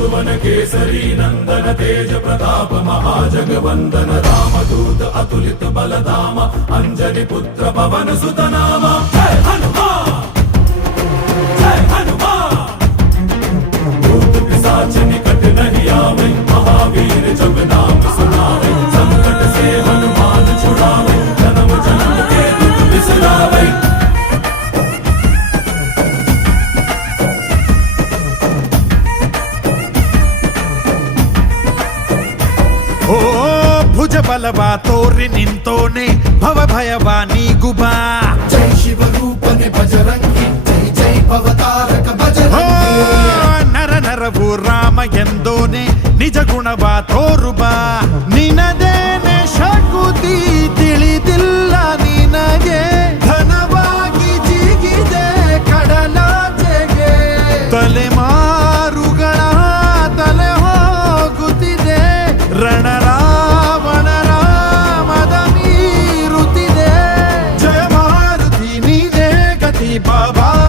सुवन केसरी नंदन तेज प्रताप महाजगवंदन रामदूत अतुलित बलधाम अंजनी पुत्र पवन सुत नाम जय हनुमान जय हनुमान। भूत पिशाच निकट नहीं आवे महावीर जब नाम सुनावे संकट से हनुमान छुड़ावे जन्म जन्म के दुख बिसरावे। ಓ ಭುಜ ಬಲವಾ ತೋರಿ ನಿಂತೋನೆ ಭವ ಭಯವಾ ನೀಗುಬಾ ಜೈ ಶಿವ ರೂಪನೆ ಬಜರಂಗಿ ಜೈ ಜೈ ಭವತಾರಕ ಬಜರಂಗಿ ನರ ನರವು ರಾಮ ಎಂದೋನೆ ನಿಜ ಗುಣವಾ ತೋರುಬಾ